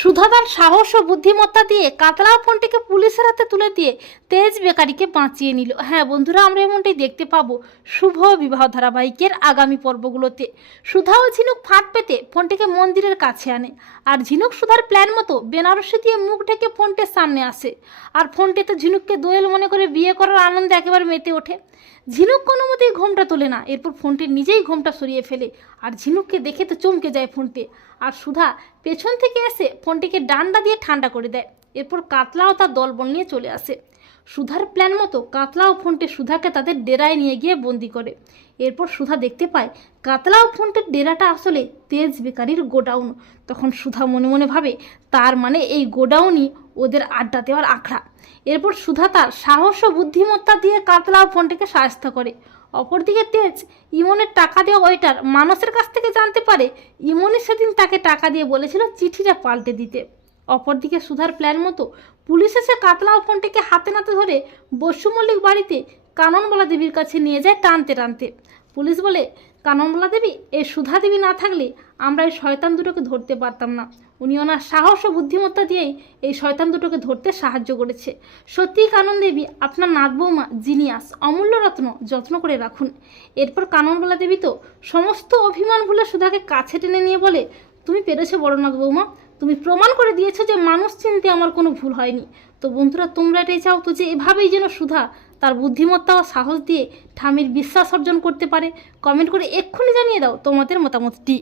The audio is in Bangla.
সুধাদার সাহস ও বুদ্ধিমত্তা দিয়ে কাতলা ফোনটিকে পুলিশের হাতে তুলে দিয়ে তেজ বেকারিকে বাঁচিয়ে নিল। হ্যাঁ বন্ধুরা, আমরা এমনটাই দেখতে পাবো শুভ বিবাহ ধারাবাহিকের আগামী পর্বগুলোতে। সুধা ও ঝিনুক ফাঁদ পেতে ফোনটিকে মন্দিরের কাছে আনে। আর ঝিনুক সুধার প্ল্যান মতো বেনারসি দিয়ে মুখ ঢেকে ফোনটির সামনে আসে। আর ফোনটিতে ঝিনুককে দোয়েল মনে করে বিয়ে করার আনন্দে একেবারে মেতে ওঠে। ঝিনুক কোনো মতেই ঘোমটা তোলে না, এরপর ফোনটি নিজেই ঘোমটা সরিয়ে ফেলে। আর ঝিনুককে দেখে তো চমকে যায় ফোনটি। আর সুধা পেছন থেকে এসে ফোনটিকে ডান্ডা দিয়ে ঠান্ডা করে দেয়। এরপর কাতলাও তার দলবল নিয়ে চলে আসে। সুধার প্ল্যান মতো কাতলাও ফোনটি সুধাকে তাদের ডেরায় নিয়ে গিয়ে বন্দি করে। এরপর সুধা দেখতে পায়, কাতলাও ফোনটের ডেরাটা আসলে তেজ বেকারির গোডাউন। তখন সুধা মনে মনে ভাবে, তার মানে এই গোডাউনই ওদের আড্ডা দেওয়ার আখড়া। এরপর সুধা তার সাহস ও বুদ্ধিমত্তা দিয়ে কাতলাও ফোনটিকে সাহায্য করে। অপরদিকে তেজ ইমনের টাকা দেওয়া ওয়েটার মানুষের কাছ থেকে জানতে পারে ইমনের সেদিন তাকে টাকা দিয়ে বলেছিল চিঠিটা পাল্টে দিতে। অপরদিকে সুধার প্ল্যান মতো পুলিশ এসে কাতলাও ফোনটিকে হাতে নাতে ধরে বসু মল্লিক বাড়িতে কাননবলা দেবীর কাছে নিয়ে যায় টানতে টানতে। পুলিশ বলে কাননবালা দেবী এই সুধা দেবী না থাকলে আমরা এই শয়তান দুটোকে ধরতে পারতাম না। উনি ওনার সাহস ও বুদ্ধিমত্তা দিয়েই এই শয়তান দুটোকে ধরতে সাহায্য করেছে। সত্যিই কানন দেবী, আপনার নাথ বৌমা জিনিয়াস, অমূল্য রত্ন যত্ন করে রাখুন। এরপর কাননবলা দেবী তো সমস্ত অভিমান ভুলে সুধাকে কাছে টেনে নিয়ে বলে, তুমি পেরেছ বড় বড়নাথ বৌমা তুমি প্রমাণ করে দিয়েছ যে মানুষ চিনতে আমার কোনো ভুল হয়নি। তো বন্ধুরা, তোমরা এটাই চাও তো যে এভাবেই যেন সুধা তার বুদ্ধিমত্তা ও সাহস দিয়ে ঠামির বিশ্বাস অর্জন করতে পারে। কমেন্ট করে এক্ষুনি জানিয়ে দাও তোমাদের মতামতটি।